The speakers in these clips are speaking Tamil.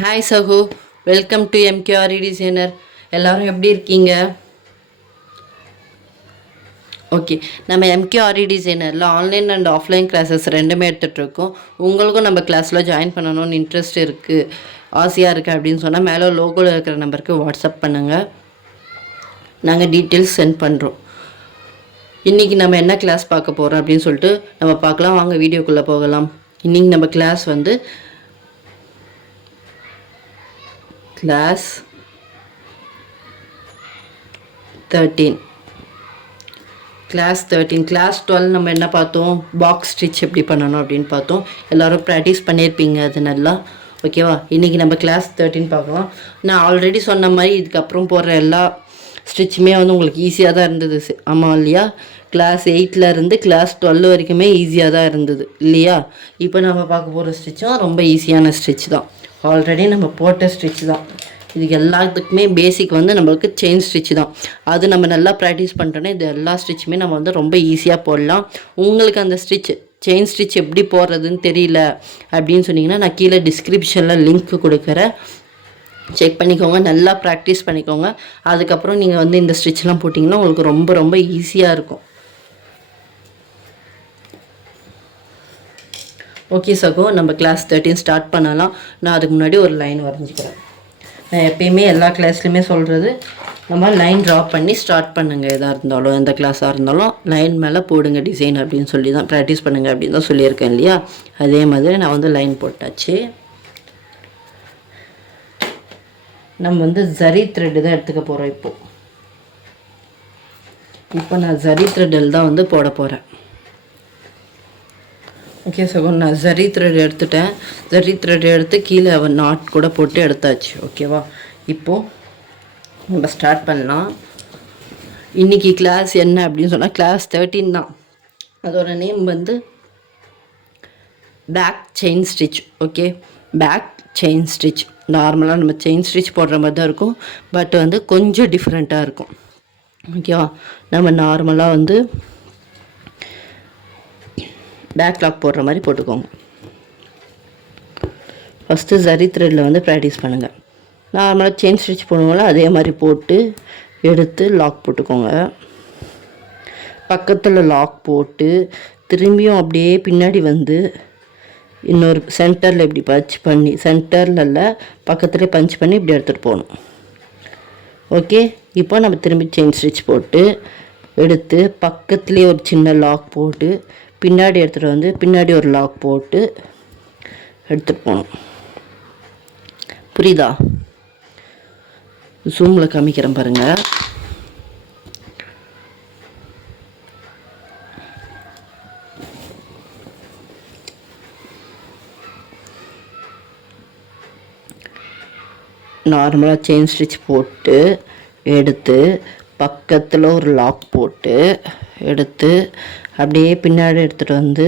ஹாய் சகு, வெல்கம் டு எம்கேஆர்இ டிசைனர். எல்லோரும் எப்படி இருக்கீங்க? ஓகே, நம்ம எம்கேஆர்இ டிசைனரில் ஆன்லைன் அண்ட் ஆஃப்லைன் கிளாஸஸ் ரெண்டுமே எடுத்துகிட்ருக்கோம். உங்களுக்கும் நம்ம கிளாஸில் ஜாயின் பண்ணணும்னு இன்ட்ரெஸ்ட் இருக்குது, ஆசையாக இருக்குது அப்படின்னு சொன்னால் மேலே லோகோவில் இருக்கிற நம்பருக்கு வாட்ஸ்அப் பண்ணுங்கள், நாங்கள் டீட்டெயில்ஸ் சென்ட் பண்ணுறோம். இன்றைக்கி நம்ம என்ன கிளாஸ் பார்க்க போகிறோம் அப்படின்னு சொல்லிட்டு நம்ம பார்க்கலாம். வாங்க வீடியோக்குள்ளே போகலாம். இன்றைக்கி நம்ம கிளாஸ் வந்து கிளாஸ் 13 கிளாஸ் 12 நம்ம என்ன பார்த்தோம்? பாக்ஸ் ஸ்டிச் எப்படி பண்ணணும் அப்படின்னு பார்த்தோம். எல்லோரும் ப்ராக்டிஸ் பண்ணியிருப்பீங்க அது நல்லா. ஓகேவா? இன்றைக்கி நம்ம கிளாஸ் 13 பார்க்கலாம். நான் ஆல்ரெடி சொன்ன மாதிரி இதுக்கப்புறம் போடுற எல்லா ஸ்டிச்சுமே வந்து உங்களுக்கு ஈஸியாக தான் இருந்தது. ஆமாம் இல்லையா? கிளாஸ் 8லேருந்து கிளாஸ் 12 வரைக்குமே ஈஸியாக தான் இருந்தது இல்லையா? இப்போ நம்ம பார்க்க போகிற ஸ்டிச்சும் ரொம்ப ஈஸியான ஸ்டிச் தான். ஆல்ரெடி நம்ம போட்ட ஸ்டிச் தான். இதுக்கு எல்லாத்துக்குமே பேசிக் வந்து நம்மளுக்கு செயின் ஸ்டிச் தான். அது நம்ம நல்லா ப்ராக்டிஸ் பண்ணிட்டோன்னா இது எல்லா ஸ்டிச்சுமே நம்ம வந்து ரொம்ப ஈஸியாக போடலாம். உங்களுக்கு அந்த செயின் ஸ்டிச் எப்படி போடுறதுன்னு தெரியல அப்படின்னு சொன்னிங்கன்னா நான் கீழே டிஸ்கிரிப்ஷனில் லிங்க் கொடுக்குறேன், செக் பண்ணிக்கோங்க, நல்லா ப்ராக்டிஸ் பண்ணிக்கோங்க. அதுக்கப்புறம் நீங்கள் வந்து இந்த ஸ்டிச்லாம் போட்டிங்கன்னா உங்களுக்கு ரொம்ப ரொம்ப ஈஸியாக இருக்கும். ஓகே சகோ, நம்ம கிளாஸ் 13 ஸ்டார்ட் பண்ணலாம். நான் அதுக்கு முன்னாடி ஒரு லைன் வரைஞ்சிக்கிறேன். நான் எப்பயுமே எல்லா கிளாஸ்லையுமே சொல்கிறது, நம்ம லைன் ட்ரா பண்ணி ஸ்டார்ட் பண்ணுங்கள். எதாக இருந்தாலும் எந்த கிளாஸாக இருந்தாலும் லைன் மேலே போடுங்க டிசைன் அப்படின்னு சொல்லி தான் ப்ராக்டிஸ் பண்ணுங்கள் அப்படின்னு தான் சொல்லியிருக்கேன் இல்லையா? அதே மாதிரி நான் வந்து லைன் போட்டாச்சு. நம்ம வந்து ஜரி த்ரெட்டு தான் எடுத்துக்க போகிறோம். இப்போ நான் ஜரி த்ரெட்டில் தான் வந்து போட போகிறேன். ஓகே சகோ, நான் ஜரி த்ரெட் எடுத்துட்டேன். ஜரி த்ரெட் எடுத்து கீழே நாட் கூட போட்டு எடுத்தாச்சு. ஓகேவா? இப்போது நம்ம ஸ்டார்ட் பண்ணலாம். இன்றைக்கி கிளாஸ் என்ன அப்படின்னு சொன்னால் கிளாஸ் 13 தான். அதோட நேம் வந்து back chain stitch. Okay, back chain stitch. நார்மலாக நம்ம செயின் ஸ்டிச் போடுற மாதிரி தான் இருக்கும், பட் வந்து கொஞ்சம் டிஃப்ரெண்ட்டாக இருக்கும். ஓகேவா? நம்ம நார்மலாக வந்து பேக் லாக் போடுற மாதிரி போட்டுக்கோங்க. ஃபஸ்ட்டு ஜரி த்ரெட்டில் வந்து ப்ராக்டிஸ் பண்ணுங்கள். நார்மலாக செயின் ஸ்டிச் போடுவோம்ல அதே மாதிரி போட்டு எடுத்து லாக் போட்டுக்கோங்க. பக்கத்தில் லாக் போட்டு திரும்பியும் அப்படியே பின்னாடி வந்து இன்னொரு சென்டரில் இப்படி பஞ்ச் பண்ணி, சென்டரில் பக்கத்துலேயே பஞ்ச் பண்ணி இப்படி எடுத்துகிட்டு போகணும். ஓகே, இப்போ நம்ம திரும்பி செயின் ஸ்டிச் போட்டு எடுத்து பக்கத்துலேயே ஒரு சின்ன லாக் போட்டு பின்னாடி எடுத்துகிட்டு வந்து பின்னாடி ஒரு லாக் போட்டு எடுத்துகிட்டு போகணும். புரியுதா? ஜூமில் காமிக்கிறேன் பாருங்கள். நார்மலாக செயின் ஸ்டிச் போட்டு எடுத்து பக்கத்தில் ஒரு லாக் போட்டு எடுத்து அப்படியே பின்னாடி எடுத்துகிட்டு வந்து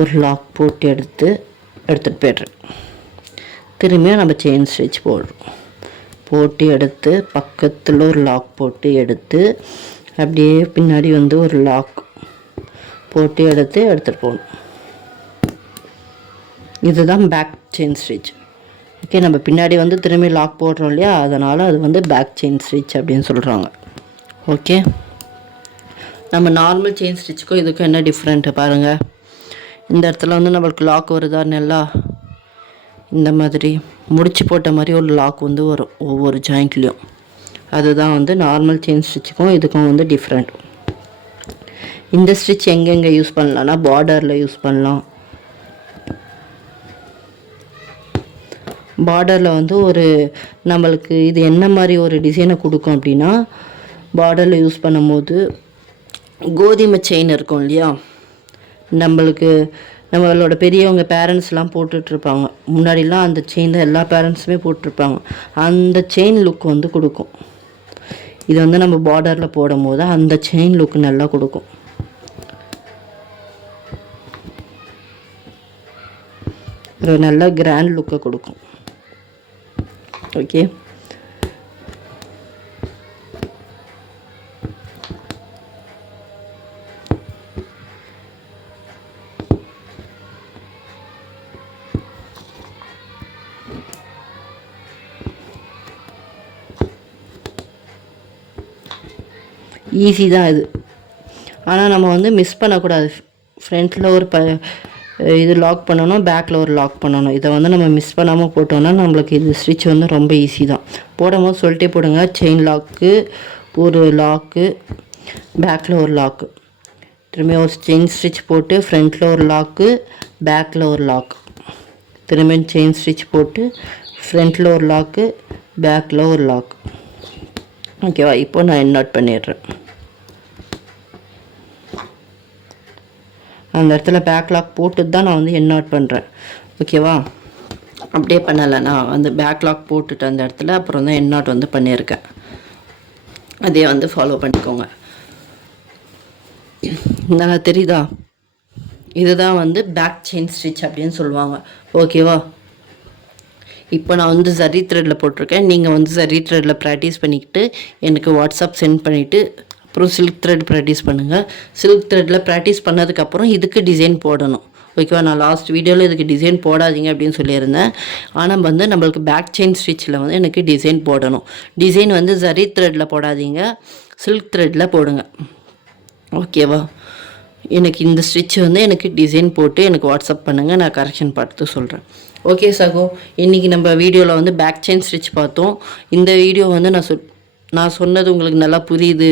ஒரு லாக் போட்டு எடுத்துகிட்டு போய்ட்றேன். திரும்பியும் நம்ம செயின் ஸ்டிச் போட்டு எடுத்து பக்கத்தில் ஒரு லாக் போட்டு எடுத்து அப்படியே பின்னாடி வந்து ஒரு லாக் போட்டு எடுத்துகிட்டு போகணும். இதுதான் பேக் செயின் ஸ்டிச். ஓகே, நம்ம பின்னாடி வந்து திரும்பி லாக் போடுறோம் இல்லையா, அதனால் அது வந்து பேக் செயின் ஸ்டிச் அப்படின்னு சொல்கிறாங்க. ஓகே, நம்ம நார்மல் செயின் ஸ்டிச்சுக்கும் இதுக்கும் என்ன டிஃப்ரெண்ட்டு பாருங்கள். இந்த இடத்துல வந்து நம்மளுக்கு லாக் வருதா, நல்லா இந்த மாதிரி முடிச்சு போட்ட மாதிரி ஒரு லாக் வந்து வரும் ஒவ்வொரு ஜாயிண்ட்லேயும். அதுதான் வந்து நார்மல் செயின் ஸ்டிச்சுக்கும் இதுக்கும் வந்து டிஃப்ரெண்ட். இந்த ஸ்டிச் எங்கெங்கே யூஸ் பண்ணலான்னா பார்டரில் யூஸ் பண்ணலாம். பார்டரில் வந்து ஒரு நம்மளுக்கு இது என்ன மாதிரி ஒரு டிசைனை கொடுக்கும் அப்படின்னா, பார்டரில் யூஸ் பண்ணும்போது கோதுமை செயின் இருக்கும் இல்லையா, நம்மளோட பெரியவங்க பேரண்ட்ஸ்லாம் போட்டுட்ருப்பாங்க முன்னாடிலாம். அந்த செயின் தான் எல்லா பேரண்ட்ஸுமே போட்டிருப்பாங்க. அந்த செயின் லுக் வந்து கொடுக்கும். இது வந்து நம்ம பார்டரில் போடும் போது அந்த செயின் லுக் நல்லா கொடுக்கும். ஒரு நல்ல கிராண்ட் லுக்கை கொடுக்கும். ஓகே, ஈஸி தான் இது. ஆனால் நம்ம வந்து மிஸ் பண்ணக்கூடாது. ஃப்ரண்ட்டில் ஒரு இது லாக் பண்ணணும், பேக்கில் ஒரு லாக் பண்ணணும். இதை வந்து நம்ம மிஸ் பண்ணாமல் போட்டோம்னா நம்மளுக்கு இது ஸ்டிச் வந்து ரொம்ப ஈஸி தான். போடும்போது சொல்லிட்டே போடுங்க. செயின் லாக்கு, ஒரு லாக்கு, பேக்கில் ஒரு லாக்கு, திரும்பி ஒரு செயின் ஸ்டிச் போட்டு ஃப்ரண்ட்டில் ஒரு லாக்கு, பேக்கில் ஒரு லாக், திரும்பியும் செயின் ஸ்டிச் போட்டு ஃப்ரண்ட்டில் ஒரு லாக்கு, பேக்கில் ஒரு லாக். ஓகேவா? இப்போ நான் எண்ட் நாட் பண்ணிடுறேன். அந்த இடத்துல பேக் லாக் போட்டு தான் நான் வந்து எண்ட் நாட் பண்ணுறேன். ஓகேவா? அப்படியே பண்ணலை, நான் வந்து பேக் லாக் போட்டுட்டு அந்த இடத்துல அப்புறம் தான் எண்ட் நாட் வந்து பண்ணியிருக்கேன். அதே வந்து ஃபாலோ பண்ணிக்கோங்க. நல்லா தெரியுதா? இதுதான் வந்து பேக் செயின் ஸ்டிச் அப்படின்னு சொல்லுவாங்க. ஓகேவா? இப்போ நான் வந்து சரி த்ரெட்டில் போட்டிருக்கேன். நீங்கள் வந்து சரி த்ரெட்டில் ப்ராக்டிஸ் பண்ணிக்கிட்டு எனக்கு வாட்ஸ்அப் சென்ட் பண்ணிவிட்டு அப்புறம் சில்க் த்ரெட் ப்ராக்டிஸ் பண்ணுங்கள். சில்க் த்ரெட்டில் ப்ராக்டிஸ் பண்ணதுக்கப்புறம் இதுக்கு டிசைன் போடணும். ஓகேவா? நான் லாஸ்ட் வீடியோவில் இதுக்கு டிசைன் போடாதீங்க அப்படின்னு சொல்லியிருந்தேன். ஆனால் வந்து நம்மளுக்கு பேக் செயின் ஸ்டிச்சில் வந்து எனக்கு டிசைன் போடணும். டிசைன் வந்து சரி த்ரெட்டில் போடாதீங்க, சில்க் த்ரெட்டில் போடுங்க. ஓகேவா? எனக்கு இந்த ஸ்டிச் வந்து எனக்கு டிசைன் போட்டு எனக்கு வாட்ஸ்அப் பண்ணுங்கள், நான் கரெக்ஷன் பார்த்து சொல்கிறேன். ஓகே சகோ, இன்றைக்கி நம்ம வீடியோவில் வந்து பேக் செயின் ஸ்டிச் பார்த்தோம். இந்த வீடியோ வந்து நான் சொன்னது உங்களுக்கு நல்லா புரியுது,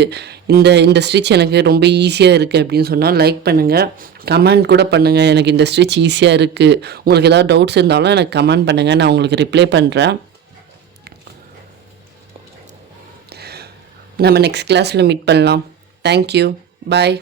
இந்த ஸ்டிச் எனக்கு ரொம்ப ஈஸியாக இருக்குது அப்படின்னு சொன்னால் லைக் பண்ணுங்கள், கமெண்ட் கூட பண்ணுங்கள். எனக்கு இந்த ஸ்டிச் ஈஸியாக இருக்குது, உங்களுக்கு ஏதாவது டவுட்ஸ் இருந்தாலும் எனக்கு கமெண்ட் பண்ணுங்கள், நான் உங்களுக்கு ரிப்ளை பண்ணுறேன். நம்ம நெக்ஸ்ட் கிளாஸில் மீட் பண்ணலாம். தேங்க்யூ, பாய்.